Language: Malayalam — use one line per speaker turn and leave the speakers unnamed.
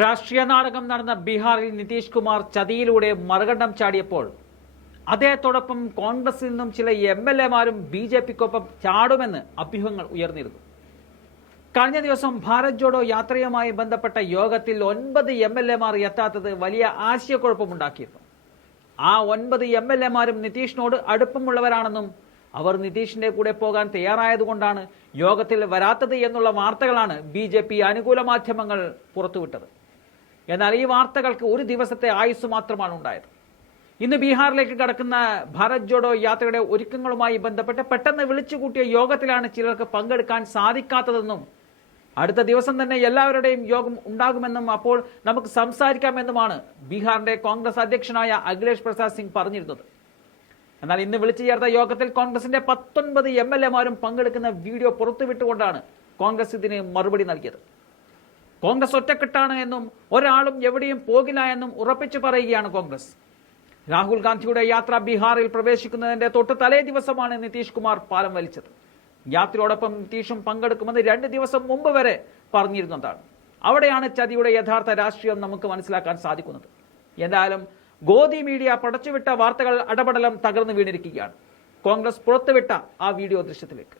രാഷ്ട്രീയ നാടകം നടന്ന ബീഹാറിൽ നിതീഷ് കുമാർ ചതിയിലൂടെ മറുകണ്ഠം ചാടിയപ്പോൾ അദ്ദേഹത്തോടൊപ്പം കോൺഗ്രസിൽ നിന്നും ചില എം എൽ എമാരും ബി ജെ പിക്കൊപ്പം ചാടുമെന്ന് അഭ്യൂഹങ്ങൾ ഉയർന്നിരുന്നു. കഴിഞ്ഞ ദിവസം ഭാരത് ജോഡോ യാത്രയുമായി ബന്ധപ്പെട്ട യോഗത്തിൽ ഒൻപത് എം എൽ എമാർ എത്താത്തത് വലിയ ആശയക്കുഴപ്പമുണ്ടാക്കിയിരുന്നു. ആ ഒൻപത് എം എൽ എമാരും നിതീഷിനോട് അടുപ്പമുള്ളവരാണെന്നും അവർ നിതീഷിന്റെ കൂടെ പോകാൻ തയ്യാറായതുകൊണ്ടാണ് യോഗത്തിൽ വരാത്തത് എന്നുള്ള വാർത്തകളാണ് ബി ജെ പി അനുകൂല മാധ്യമങ്ങൾ പുറത്തുവിട്ടത്. എന്നാൽ ഈ വാർത്തകൾക്ക് ഒരു ദിവസത്തെ ആയുസ് മാത്രമാണ് ഉണ്ടായത്. ഇന്ന് ബീഹാറിലേക്ക് കടക്കുന്ന ഭാരത് ജോഡോ യാത്രയുടെ ഒരുക്കങ്ങളുമായി ബന്ധപ്പെട്ട് പെട്ടെന്ന് വിളിച്ചുകൂട്ടിയ യോഗത്തിലാണ് ചിലർക്ക് പങ്കെടുക്കാൻ സാധിക്കാത്തതെന്നും അടുത്ത ദിവസം തന്നെ എല്ലാവരുടെയും യോഗം ഉണ്ടാകുമെന്നും അപ്പോൾ നമുക്ക് സംസാരിക്കാമെന്നുമാണ് ബീഹാറിന്റെ കോൺഗ്രസ് അധ്യക്ഷനായ അഖിലേഷ് പ്രസാദ് സിംഗ് പറഞ്ഞിരുന്നത്. എന്നാൽ ഇന്ന് വിളിച്ചു ചേർത്ത യോഗത്തിൽ കോൺഗ്രസിന്റെ പത്തൊൻപത് എം എൽ എമാരും പങ്കെടുക്കുന്ന വീഡിയോ പുറത്തുവിട്ടുകൊണ്ടാണ് കോൺഗ്രസ് ഇതിന് മറുപടി നൽകിയത്. കോൺഗ്രസ് ഒറ്റക്കെട്ടാണ് എന്നും ഒരാളും എവിടെയും പോകില്ല എന്നും ഉറപ്പിച്ചു പറയുകയാണ് കോൺഗ്രസ്. രാഹുൽ ഗാന്ധിയുടെ യാത്ര ബീഹാറിൽ പ്രവേശിക്കുന്നതിന്റെ തൊട്ട് തലേ ദിവസമാണ് നിതീഷ് കുമാർ പാലം വലിച്ചത്. യാത്രയോടൊപ്പം നിതീഷും പങ്കെടുക്കുമെന്ന് രണ്ട് ദിവസം മുമ്പ് വരെ പറഞ്ഞിരുന്നതാണ്. അവിടെയാണ് ചതിയുടെ യഥാർത്ഥ രാഷ്ട്രീയം നമുക്ക് മനസ്സിലാക്കാൻ സാധിക്കുന്നത്. എന്തായാലും ഗോദി മീഡിയ പടച്ചുവിട്ട വാർത്തകൾ അടപടലം തകർന്നു വീണിരിക്കുകയാണ്. കോൺഗ്രസ് പുറത്തുവിട്ട ആ വീഡിയോ ദൃശ്യത്തിലേക്ക്.